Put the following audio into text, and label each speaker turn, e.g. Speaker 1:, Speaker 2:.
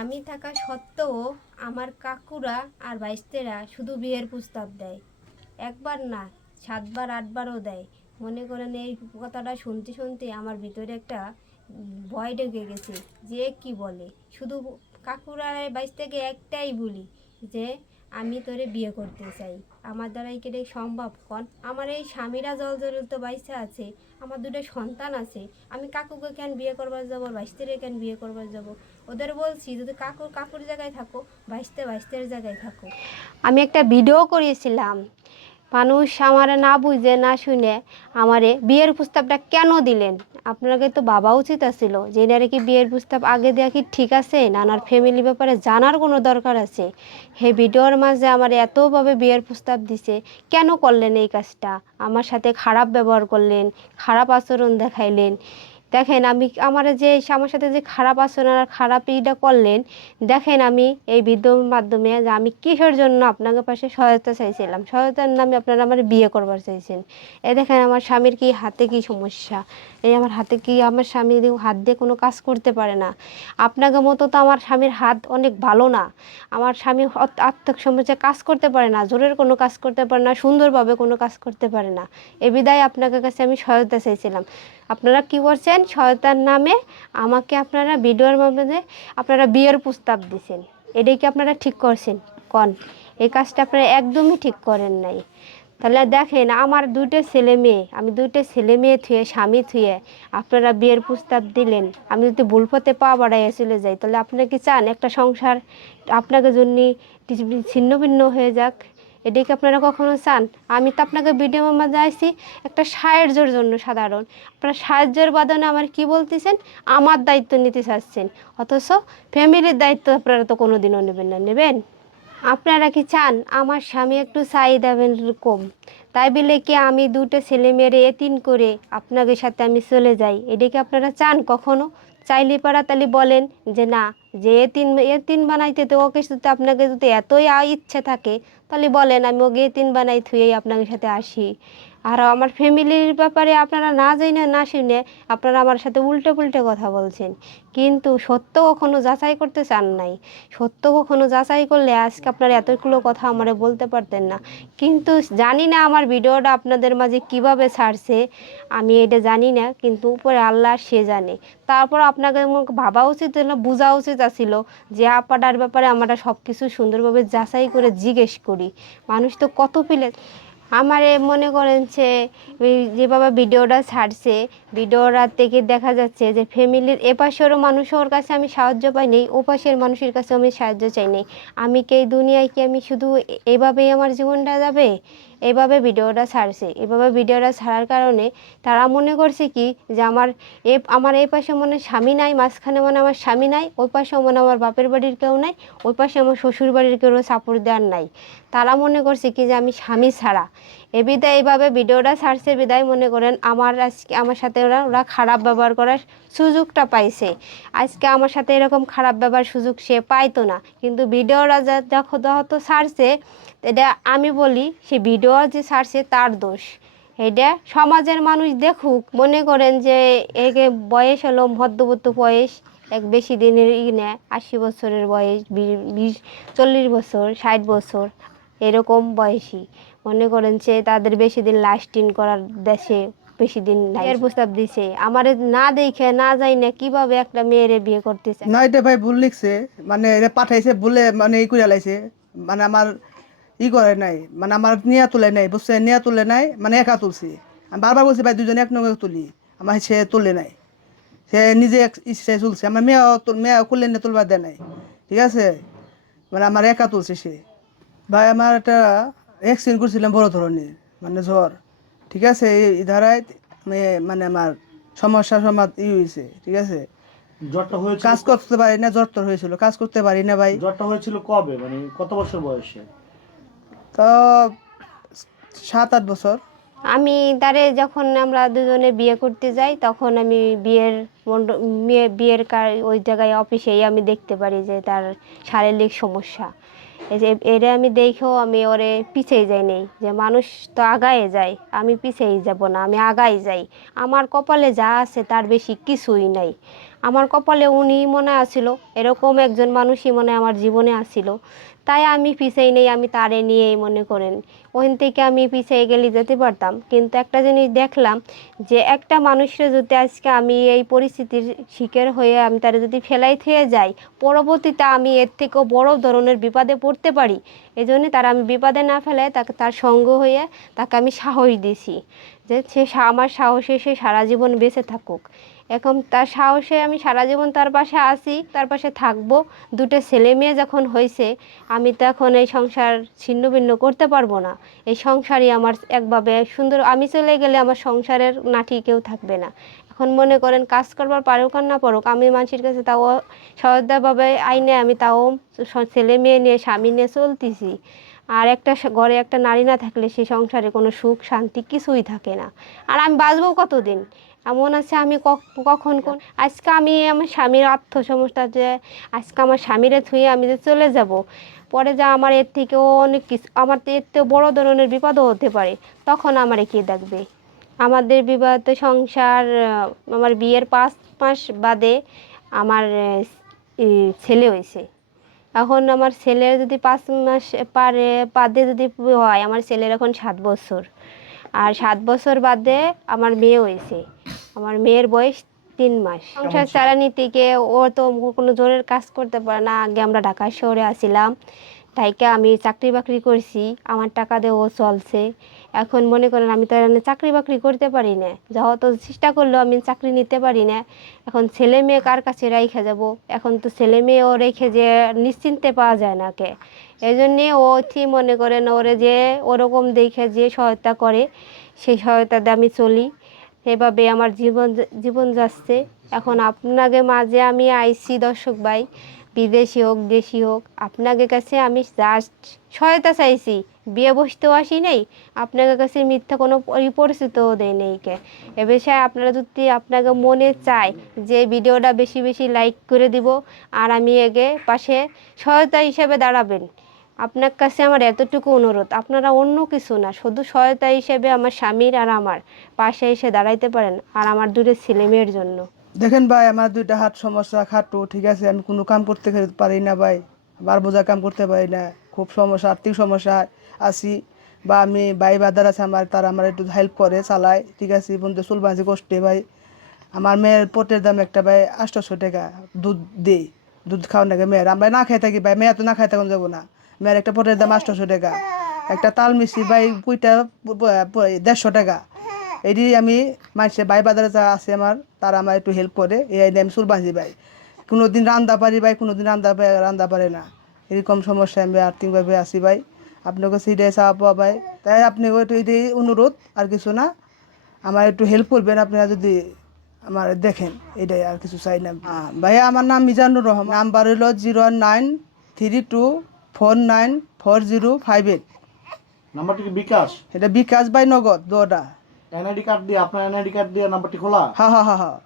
Speaker 1: স্বামী থাকা সত্ত্বেও আমার কাকুরা আর বাইস্তেরা শুধু বিয়ের প্রস্তাব দেয়। একবার না, সাতবার, আটবারও দেয়। মনে করেন এই কথাটা শুনতে শুনতে আমার ভিতরে একটা ভয় ঢুকে গেছে যে কি বলে। শুধু কাকুরা বাইশ থেকে একটাই বলি যে, আমি তোরে বিয়ে করতে চাই। আমার দ্বারাই কেটে সম্ভব? কন আমার এই স্বামীরা জল জড়িত বাইসে আছে, আমার দুটো সন্তান আছে। আমি কাকুকে কেন বিয়ে করবার যাব? বাইস্তেরে কেন বিয়ে করবার যাব? ওদের বলছি, যদি কাকুর কাকুর জায়গায় থাকো, বাইশতে বাইশতের জায়গায় থাকো। আমি একটা ভিডিও করিয়েছিলাম মানুষ আমারে না বুঝে, না শুনে আমারে বিয়ের প্রস্তাবটা কেন দিলেন? আপনাকে তো বাবা উচিত আছিল। যে এনারে কি বিয়ের প্রস্তাব আগে দেওয়া কি ঠিক আছে? নানার ফ্যামিলি ব্যাপারে জানার কোনো দরকার আছে? হে ভিডিওর মাঝে আমার এতভাবে বিয়ের প্রস্তাব দিছে, কেন করলেন এই কাজটা? আমার সাথে খারাপ ব্যবহার করলেন, খারাপ আচরণ দেখাইলেন। দেখেন আমি আমার যে, আমার সাথে যে খারাপ আচরণ আর খারাপ ইটা করলেন, দেখেন আমি এই ভিডিওর মাধ্যমে যে আমি কিসের জন্য আপনাকে পাশে সহায়তা চাইছিলাম? সহায়তার নামে আপনারা আমার বিয়ে করবার চাইছেন। এ দেখেন আমার স্বামীর কি হাতে কি সমস্যা? এই আমার হাতে কি আমার স্বামী হাত দিয়ে কোনো কাজ করতে পারে না? আপনাকে মতো তো আমার স্বামীর হাত অনেক ভালো না। আমার স্বামী আর্থিক সমস্যায় কাজ করতে পারে না, জোরের কোনো কাজ করতে পারে না, সুন্দরভাবে কোনো কাজ করতে পারে না। এ বিদায় আপনাকে কাছে আমি সহায়তা চাইছিলাম। আপনারা কি করছেন? সহায়তার নামে আমাকে আপনারা ভিডিওর মাধ্যমে আপনারা বিয়ের প্রস্তাব দিছেন। এটাই কি আপনারা ঠিক করছেন? কন। এই কাজটা আপনারা একদমই ঠিক করেন নাই। তাহলে দেখেন, আমার দুটো ছেলে মেয়ে, আমি দুটো ছেলে মেয়ে থুয়ে, স্বামী থুয়ে আপনারা বিয়ের প্রস্তাব দিলেন। আমি যদি ভুল পথে পা বাড়াইয়া চলে যাই, তাহলে আপনারা কি চান একটা সংসার আপনাকে জন্য ছিন্ন ভিন্ন হয়ে যাক? এটা আপনারা কখনো চান? আমি তো আপনাকে ভিডিও মাঝে আইছি, একটা সাহায্যের জন্য সাধারণ। আপনারা সাহায্যের বাদনে আমার কি বলতেছেন? আমার দায়িত্ব নিতে চাচ্ছেন। অথচ ফ্যামিলির দায়িত্ব আপনারা তো কোনো দিনও নেবেন না। নেবেন? আপনারা কি চান? আমার স্বামী একটু চাহিদা কম। তাই বলে কি আমি দুটো ছেলে মেয়েরে এতিন করে আপনাদের সাথে আমি চলে যাই? এটা আপনারা চান কখনো? চাইলে পারা তাহলে বলেন যে না, যে এতিন এতিন বানাইতে তো ওকে যদি আপনাকে যদি এতই ইচ্ছে থাকে তাহলে বলেন, আমি ওকে তিন বানাই থুয়েই আপনাদের সাথে আসি। আর আমার ফ্যামিলির ব্যাপারে আপনারা না যাই না শুনে আপনারা আমার সাথে উল্টে পুল্টে কথা বলছেন। কিন্তু সত্য কখনো যাচাই করতে চান নাই। সত্য কখনো যাচাই করলে আজকে আপনারা এতগুলো কথা আমারে বলতে পারতেন না। কিন্তু জানি না আমার ভিডিওটা আপনাদের মাঝে কীভাবে ছাড়ছে, আমি এটা জানি না, কিন্তু উপরে আল্লাহ সে জানে। তারপর আপনাকে ভাবা উচিত বোঝা উচিত আছিল যে আপাটার ব্যাপারে আমরা সব কিছু সুন্দরভাবে যাচাই করে জিজ্ঞেস করি। মানুষ তো কত পিলে। আমারে মনে করেন যে যে যেভাবে ভিডিওটা ছাড়ছে, ভিডিওটা থেকে দেখা যাচ্ছে যে, ফ্যামিলির এপাশেরও মানুষ ওর কাছে আমি সাহায্য পাই নেই, ওপাশের মানুষের কাছে আমি সাহায্য চাই নেই। আমি কি এই দুনিয়ায় কি আমি শুধু এভাবেই আমার জীবনটা যাবে? এভাবে ভিডিওটা ছাড়ছে। এভাবে ভিডিওটা ছাড়ার কারণে তারা মনে করছে কি যে আমার এ, আমার এই পাশে মনে স্বামী নাই, মাঝখানে মনে আমার স্বামী নাই, ওই পাশে মনে আমার বাপের বাড়ির কেউ নাই, ওই পাশে আমার শ্বশুর বাড়ির কেউ সাপোর্ট দেওয়ার নাই। তারা মনে করছে কি যে আমি স্বামী ছাড়া। এ বিদায় এইভাবে ভিডিওটা ছাড়ছে, বিদায় মনে করেন আমার আজকে, আমার সাথে ওরা ওরা খারাপ ব্যবহার করার সুযোগটা পাইছে। আজকে আমার সাথে এরকম খারাপ ব্যবহার সুযোগ সে পাইতো না। কিন্তু ভিডিওটা যা তো ছাড়ছে এটা আমি বলি সে ভিডিও যে ছাড়ছে তার দোষ। এটা সমাজের মানুষ দেখুক মনে করেন যে একে বয়স হলো মধ্যবর্ত বয়স এক বেশি দিনের ই নেয় আশি বছরের বয়স বিশ চল্লিশ বছর ষাট বছর এরকম বয়সী। মনে করেন যে তাদের বেশি দিন লাস্টিং করার দেশে বেশি দিন এর প্রস্তাব দিছে। আমার না দেখে না যাই না কীভাবে একটা মেয়েরে বিয়ে করতেছে
Speaker 2: না এটা ভাই ভুল লিখছে। মানে এটা পাঠাইছে বলে মানে ই করে লাইছে। মানে আমার ই করে নাই মানে আমার নিয়া তুলে নাই বুঝছে নিয়া তুলে নাই মানে একা তুলছি। আমি বারবার বলছি ভাই দুজনে এক নগে তুলি। আমার সে তুলে নাই। সে নিজে এক- ইচ্ছায় তুলছে। আমার মেয়ে মেয়ে করলে না তুলবার দেয় নাই। ঠিক আছে? মানে আমার একা তুলছে সে। ভাই আমার একটা অ্যাক্সিডেন্ট করছিলাম বড় ধরনের মানে জ্বর। ঠিক আছে? এই- ধারায় মানে আমার সমস্যা সমাধ ই হয়েছে ঠিক আছে? কাজ করতে পারি না জ্বর হয়েছিল। কাজ করতে পারি না ভাই।
Speaker 3: জ্বরটা হয়েছিল কবে? মানে কত বছর বয়সে?
Speaker 2: তো সাত আট বছর।
Speaker 1: আমি তারে যখন আমরা দুজনে বিয়ে করতে যাই, তখন আমি বিয়ের বিয়ের কার ওই জায়গায় অফিসেই আমি দেখতে পারি যে তার শারীরিক সমস্যা। এরে আমি দেখেও আমি ওরে পিছিয়ে যাই নেই, যে মানুষ তো আগায় যায়, আমি পিছিয়ে যাব না, আমি আগাই যাই। আমার কপালে যা আছে তার বেশি কিছুই নাই। আমার কপালে উনি মনে আসিল এরকম একজন মানুষই মনে আমার জীবনে আসিল তাই আমি পিছিয়ে নেই, আমি তারে নিয়েই মনে করেন। ওখান থেকে আমি পিছিয়ে গেলে যেতে পারতাম। কিন্তু একটা জিনিস দেখলাম যে একটা মানুষের যদি আজকে আমি এই পরিস্থিতির শিকার হয়ে আমি তারা যদি ফেলাই থেকে যাই, পরবর্তীতে আমি এর থেকেও বড় ধরনের বিপদে পড়তে পারি। এই জন্য তারা আমি বিপদে না ফেলে তাকে তার সঙ্গ হয়ে তাকে আমি সাহস দিছি যে সে সা- আমার সাহসে সে সারা জীবন বেঁচে থাকুক। এখন তার সাহসে আমি সারা জীবন তার পাশে আসি তার পাশে থাকব। দুটো ছেলে মেয়ে যখন হয়েছে, আমি তো এখন এই সংসার ছিন্ন ভিন্ন করতে পারব না। এই সংসারই আমার একভাবে সুন্দর। আমি চলে গেলে আমার সংসারের নাটি কেউ থাকবে না। এখন মনে করেন কাজ করবার পারুক আর না পারুক, আমি মানুষের কাছে তাও সহজভাবে আইনে আমি তাও ছেলে মেয়ে নিয়ে, স্বামী নিয়ে চলতেছি। আর একটা ঘরে একটা নারী না থাকলে সেই সংসারে কোনো সুখ শান্তি কিছুই থাকে না। আর আমি বাঁচবো কতদিন? এমন আছে আমি কখন কোন, আজকে আমি আমার স্বামীর আত্মসমস্যা যে, আজকে আমার স্বামীরে থুয়ে আমি যে চলে যাব, পরে যা আমার এর থেকেও অনেক কিছু, আমার এর থেকেও বড়ো ধরনের বিপদও হতে পারে, তখন আমারে কে দেখবে? আমাদের বিবাহিত সংসার আমার বিয়ের পাঁচ মাস বাদে আমার ছেলে হয়েছে। এখন আমার ছেলের যদি পাঁচ মাস পারে, বাদে যদি হয়, আমার ছেলের এখন সাত বছর। আর সাত বছর বাদে আমার মেয়ে হয়েছে। আমার মেয়ের বয়স তিন মাস। সংসার চালানি থেকে ও তো কোনো জোরের কাজ করতে পারে না। আগে আমরা ঢাকা শহরে আসিলাম। তাইকে আমি চাকরি বাকরি করছি। আমার টাকা দিয়ে ও চলছে। এখন মনে করেন আমি তো চাকরি বাকরি করতে পারি না। যত চেষ্টা করলেও আমি চাকরি নিতে পারি না। এখন ছেলে মেয়ে কার কাছে রেখে যাব? এখন তো ছেলে মেয়েও রেখে যে নিশ্চিন্তে পাওয়া যায় না কে এই জন্যে ও ঠিক মনে করেন ওরে যে ওরকম দেখে যে সহায়তা করে সেই সহায়তাতে আমি চলি। সেভাবে আমার জীবন জীবন যাচ্ছে। এখন আপনাকে মাঝে আমি আইসি দর্শক ভাই, বিদেশি হোক, দেশি হোক, আপনাকে কাছে আমি জাস্ট সহায়তা চাইছি। বিয়ে বসতেও আসি নেই আপনাদের কাছে মিথ্যা কোনো পরি- পরিচিতও দেয় নেই কে। এ বিষয়ে আপনারা যদি আপনাকে মনে চায় যে ভিডিওটা বেশি বেশি লাইক করে দিব, আর আমি এগে পাশে সহায়তা হিসেবে দাঁড়াবেন। আপনার কাছে আমার এতটুকু অনুরোধ, আপনারা অন্য কিছু না, শুধু সহায়তা হিসেবে আমার স্বামীর আর আমার পাশে এসে দাঁড়াইতে পারেন আর আমার দূরের ছেলে মেয়ের জন্য।
Speaker 2: দেখেন ভাই, আমার দুইটা হাত সমস্যা, খাটো, ঠিক আছে? আমি কোনো কাম করতে পারি না ভাই, বার বোঝা কাম করতে পারি না। খুব সমস্যা, আর্থিক সমস্যা আছি বা আমি ভাই বাদার আছে আমার, তারা আমার একটু হেল্প করে, চালায়, ঠিক আছে? বন্ধু চুল বাঁচি কষ্টে ভাই। আমার মেয়ের পটের দাম একটা ভাই আটশোশো টাকা দুধ দেই, দুধ খাওয়ার নাকি মেয়ের, আমরা না খাই থাকি ভাই, মেয়ে তো না খাই তখন যাব না। মেয়ের একটা পটের দাম আটশোশো টাকা একটা তাল মিশি ভাই পুইটা দেড়শো টাকা। এটি আমি মানুষের ভাই বাজারে যা আছে আমার তারা আমার একটু হেল্প করে এই আইনে আমি চুল বাঁধি ভাই। কোনো দিন রান্দা পারি ভাই কোনো দিন রান্দা পাই রান্দা পারে না। এরকম সমস্যা আমি আর্থিকভাবে আছি ভাই। আপনার কাছে এটাই চাওয়া পাওয়া ভাই। তাই আপনি একটু এটাই অনুরোধ আর কিছু না। আমার একটু হেল্প করবেন আপনারা যদি আমার দেখেন এটাই আর কিছু চাই না হ্যাঁ, ভাইয়া আমার নাম মিজানুর রহমান। নাম্বার হলো zero nine three two four nine four zero five eight.
Speaker 3: নাম্বারটি কি বিকাশ?
Speaker 2: এটা বিকাশ বাই নগদ দুটা
Speaker 3: এনআইডি কার্ড দিয়ে আপনার এনআইডি কার্ড দিয়ে নাম্বারটি খোলা?
Speaker 2: হ্যাঁ হ্যাঁ হ্যাঁ হ্যাঁ